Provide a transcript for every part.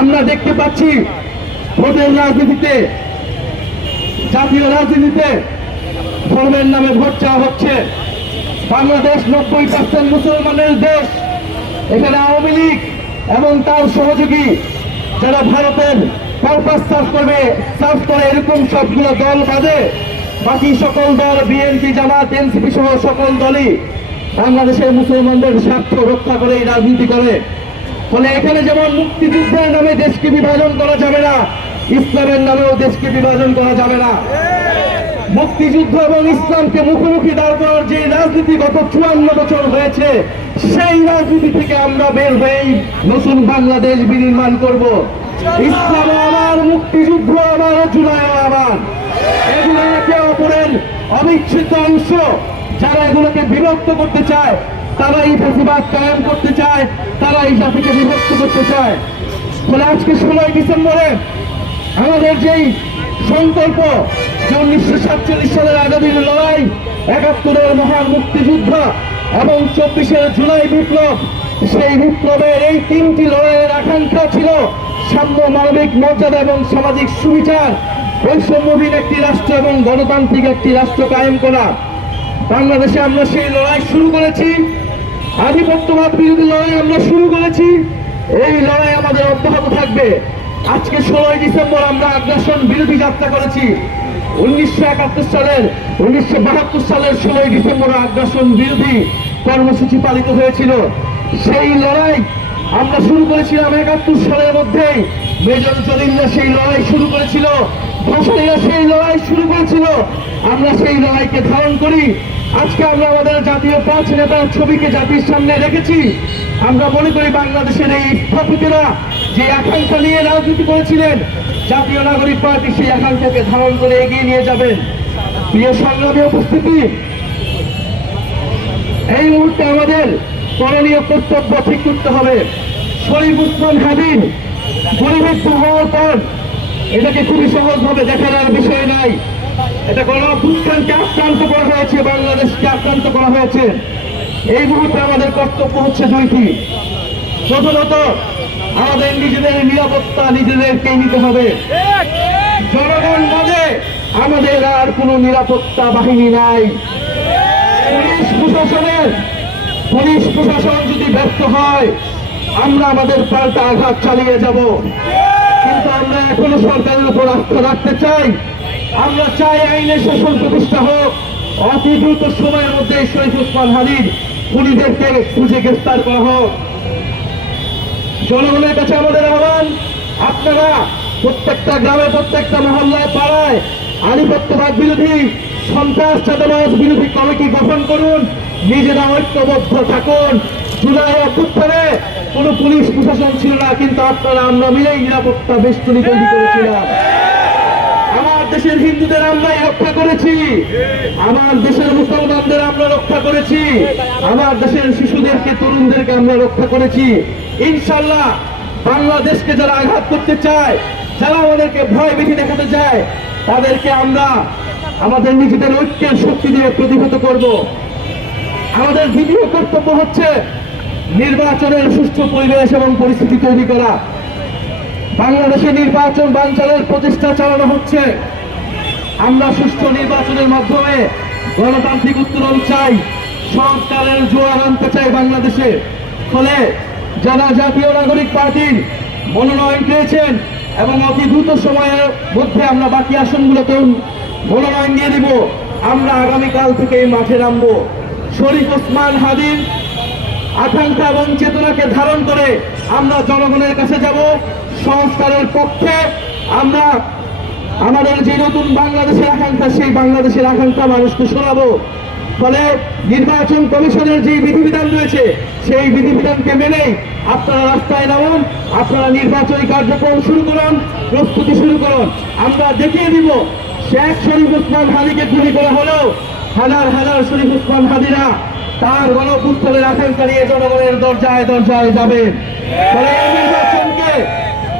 আমরা দেখতে পাচ্ছি ভোটের রাজনীতিতে, জাতীয় রাজনীতিতে ধর্মের নামে ভোট চাওয়া হচ্ছে। বাংলাদেশ 90% মুসলমানের দেশ। এখানে আওয়ামী লীগ এবং তার সহযোগী যারা ভারতের পারপাস সার্ভ করে এরকম সবগুলো দল বাদে বাকি সকল দল, বিএনপি, জামাত, এনসিপি সহ সকল দলই বাংলাদেশের মুসলমানদের স্বার্থ রক্ষা করে রাজনীতি করে। ফলে এখানে যেমন মুক্তিযুদ্ধের নামে দেশকে বিভাজন করা যাবে না, ইসলামের নামেও দেশকে বিভাজন করা যাবে না। মুক্তিযুদ্ধ এবং ইসলামকে মুখোমুখি দাঁড় করার যে রাজনীতি গত 54 বছর হয়েছে, সেই রাজনীতি থেকে আমরা বের হয়েই নতুন বাংলাদেশ বিনির্মাণ করব। ইসলাম আমার, মুক্তিযুদ্ধ আমার, জুলাই আমার, এগুলো একে অপরের অবিচ্ছেদ্য অংশ। যারা এগুলোকে বিভক্ত করতে চায়, তারা এই ফ্যাসিবাদ কায়েম করতে চায়, তারা এই জাতিকে বিভক্ত করতে চায়। ফলে আজকে 16 ডিসেম্বরে আমাদের যেই সংকল্প, যে 1947 সালের আজাদীর লড়াই, 71-এর মহান মুক্তিযুদ্ধ এবং 24-এর জুলাই বিপ্লব, সেই বিপ্লবের এই 3টি লড়াইয়ের আকাঙ্ক্ষা ছিল সাম্য, মানবিক মর্যাদা এবং সামাজিক সুবিচার, বৈষম্যহীন একটি রাষ্ট্র এবং গণতান্ত্রিক একটি রাষ্ট্র কায়েম করা। বাংলাদেশে আমরা সেই লড়াই শুরু করেছি, আধিপত্যবাদ বিরোধী লড়াই আমরা শুরু করেছি। এই লড়াই আমাদের অব্যাহত থাকবে। আজকে 16 ডিসেম্বর আমরা আগ্রাসন বিরোধী যাত্রা করেছি। 1971 সালের 1972 সালের 16 ডিসেম্বর আগ্রাসন বিরোধী কর্মসূচি পালিত হয়েছিল। সেই লড়াই আমরা শুরু করেছিলাম 71 সালের মধ্যেই। মেজর জলিলরা সেই লড়াই শুরু করেছিল, ভাসানীরা সেই লড়াই শুরু করেছিল। আমরা সেই লড়াইকে ধারণ করি। আজকে আমরা আমাদের জাতীয় 5 নেতার ছবিকে জাতির সামনে রেখেছি। আমরা মনে করি বাংলাদেশের এই স্থপতিরা যে আকাঙ্ক্ষা নিয়ে রাজনীতি করেছিলেন, জাতীয় নাগরিক পার্টি সেই আকাঙ্ক্ষাকে ধারণ করে এগিয়ে নিয়ে যাবেন। প্রিয় সংগ্রামী উপস্থিতি, এই মুহূর্তে আমাদের করণীয় কর্তব্য ঠিক করতে হবে। শরীফ ওসমান হাদির গুলিবিদ্ধ হওয়ার পর এটাকে খুবই সহজভাবে দেখার আর বিষয় নাই। এটা গণঅভ্যুত্থানকে আক্রান্ত করা হয়েছে, বাংলাদেশকে আক্রান্ত করা হয়েছে। এই মুহূর্তে আমাদের কর্তব্য হচ্ছে দুইটি। প্রথমত, আমাদের নিজেদের নিরাপত্তা নিজেদেরকেই নিতে হবে। জনগণ বাদে আমাদের আর কোনো নিরাপত্তা বাহিনী নাই। পুলিশ প্রশাসন যদি ব্যর্থ হয়, আমরা আমাদের পাল্টা আঘাত চালিয়ে যাব। কিন্তু আমরা এখনো সরকারের উপর আস্থা রাখতে চাই। আমরা চাই আইনের শাসন প্রতিষ্ঠা হোক। অতি দ্রুত সময়ের মধ্যে শরীফ ওসমান হাদির খুনিদেরকে খুঁজে গ্রেফতার করা হোক। জনগণের কাছে আমাদের আহ্বান, আপনারা প্রত্যেকটা গ্রামে, প্রত্যেকটা মহল্লায়, পাড়ায় আধিপত্যবাদ বিরোধী, সন্ত্রাস চাঁদাবাজ বিরোধী কমিটি গঠন করুন। নিজেরা ঐক্যবদ্ধ থাকুন। জুলাই অভ্যুত্থানে কোনো পুলিশ প্রশাসন ছিল না, কিন্তু আপনারা আমরা মিলেই নিরাপত্তা বেষ্টনী তৈরি করেছিলাম। আমার দেশের হিন্দুদের আমরাই রক্ষা করেছি, আমার দেশের মুসলমানদের আমরা রক্ষা করেছি, আমার দেশের শিশুদেরকে, তরুণদেরকে আমরা রক্ষা করেছি। ইনশাল্লাহ বাংলাদেশকে যারা আঘাত করতে চায়, যারা আমাদেরকে ভয় ভীতি দেখাতে চায়, তাদেরকে আমরা আমাদের নিজেদের ঐক্যের শক্তি দিয়ে প্রতিহত করব। আমাদের দ্বিতীয় কর্তব্য হচ্ছে নির্বাচনের সুষ্ঠু পরিবেশ এবং পরিস্থিতি তৈরি করা। বাংলাদেশে নির্বাচন বানচালের প্রচেষ্টা চালানো হচ্ছে। আমরা সুষ্ঠু নির্বাচনের মাধ্যমে গণতান্ত্রিক উত্তরণ চাই, সংস্কারের জোয়ার আনতে চাই বাংলাদেশে। ফলে যারা জাতীয় নাগরিক পার্টির মনোনয়ন পেয়েছেন এবং অতি দ্রুত সময়ের মধ্যে আমরা বাকি আসনগুলোতেও মনোনয়ন দিয়ে দিব, আমরা আগামীকাল থেকে এই মাঠে নামবো। শরীফ ওসমান হাদির আকাঙ্ক্ষা এবং চেতনাকে ধারণ করে আমরা জনগণের কাছে যাব। সংস্কারের পক্ষে আমরা আমাদের যে নতুন বাংলাদেশের আকাঙ্ক্ষা, সেই বাংলাদেশের আকাঙ্ক্ষা মানুষকে শোনাবো। ফলে নির্বাচন কমিশনের যে বিধিবিধান রয়েছে, সেই বিধিবিধানকে মেনেই আপনারা রাস্তায় নামুন, আপনারা নির্বাচনী কার্যক্রম শুরু করুন, প্রস্তুতি শুরু করুন। আমরা দেখিয়ে দিব, শেখ শরীফ ওসমান হাদিকে গুলি করা হলেও হাজার হাজার শরীফ ওসমান হাদিরা তার গণঅভ্যুত্থানের আকাঙ্ক্ষা নিয়ে জনগণের দরজায় দরজায় যাবেন। ফলে এই নির্বাচনকে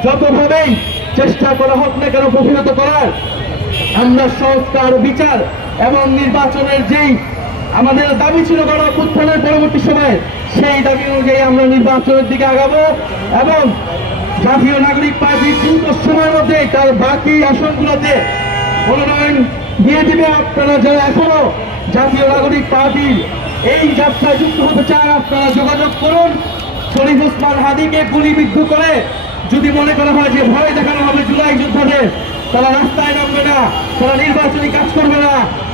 যতভাবেই চেষ্টা করা হোক না কেন প্রতিহত করার, আমরা সংস্কার, বিচার এবং নির্বাচনের যেই আমাদের দাবি ছিল গণঅভ্যুত্থানের পরবর্তী সময়ে, সেই দাবি অনুযায়ী আমরা নির্বাচনের দিকে আগাবো এবং জাতীয় নাগরিক পার্টি দ্রুত সময়ের মধ্যে তার বাকি আসনগুলোতে মনোনয়ন দিয়ে দিবে। আপনারা যারা এখনো জাতীয় নাগরিক পার্টির এই যাত্রায় যুক্ত হতে চান, আপনারা যোগাযোগ করুন। শরীফ ওসমান হাদীকে গুলিবিদ্ধ করে যদি মনে করা হয় যে ভয় দেখানো হবে জুলাই যোদ্ধাদের, তারা রাস্তায় নামবে না, তারা নির্বাচনী কাজ করবে না,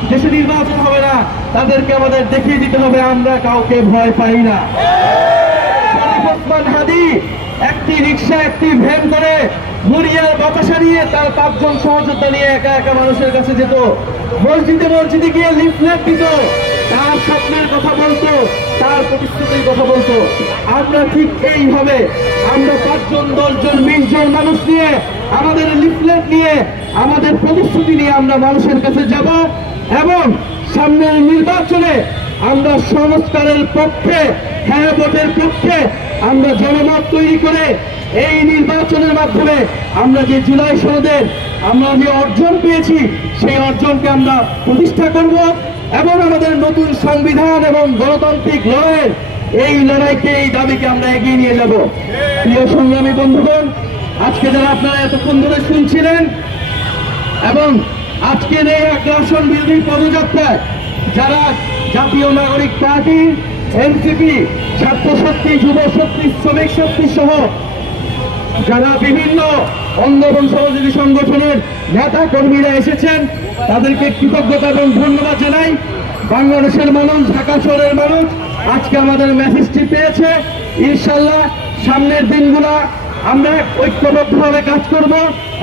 দেশে নির্বাচন হবে না, তাদেরকে আমাদের দেখিয়ে দিতে হবে আমরা কাউকে ভয় পাই না। শরীফ ওসমান হাদী একটি রিক্সা, একটি ভ্যান করে মুড়িয়ার বাতাসা নিয়ে তার 5 জন সহযোদ্ধা নিয়ে একা একা মানুষের কাছে যেত, মসজিদে মসজিদে গিয়ে লিফলেট দিত, তার স্বপ্নের কথা বলতো, তার প্রতিশ্রুতির কথা বলতো। আমরা ঠিক এইভাবে আমরা 5 জন 10 জন 20 জন মানুষ নিয়ে আমাদের লিফলেট নিয়ে আমাদের প্রতিশ্রুতি নিয়ে আমরা মানুষের কাছে যাব এবং সামনের নির্বাচনে আমরা সংস্কারের পক্ষে, হ্যাঁ ভোটের পক্ষে আমরা জনমত তৈরি করে এই নির্বাচনের মাধ্যমে আমরা যে জুলাই সনদের আমরা যে অর্জন পেয়েছি সেই অর্জনকে আমরা প্রতিষ্ঠা করব এবং আমাদের নতুন সংবিধান এবং গণতান্ত্রিক লড়াইয়ের এই লড়াইকে, এই দাবিকে আমরা এগিয়ে নিয়ে যাব। প্রিয় সংগ্রামী বন্ধুগণ, আজকে যারা আপনারা এতক্ষণ ধরে শুনছিলেন এবং আজকের এই আগ্রাসন বিরোধী পদযাত্রায় যারা জাতীয় নাগরিক পার্টি, এনসিপি, ছাত্র শক্তি, যুব শক্তি, শ্রমিক শক্তি সহ যারা বিভিন্ন অঙ্গ এবং সহযোগী সংগঠনের নেতা কর্মীরা এসেছেন, তাদেরকে কৃতজ্ঞতা এবং ধন্যবাদ জানাই। বাংলাদেশের মানুষ, ঢাকা শহরের মানুষ আজকে আমাদের মেসেজটি পেয়েছে। ইনশাল্লাহ সামনের দিনগুলা আমরা ঐক্যবদ্ধভাবে কাজ করব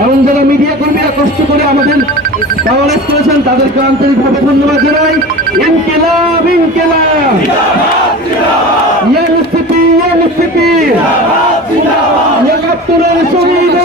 এবং যারা মিডিয়া কর্মীরা কষ্ট করে আমাদের কভারেজ করেছেন তাদেরকে আন্তরিকভাবে ধন্যবাদ জানাই। ইনকিলাব ইনকিলাব, এনসিপি এনসিপি, ৭১ শহীদ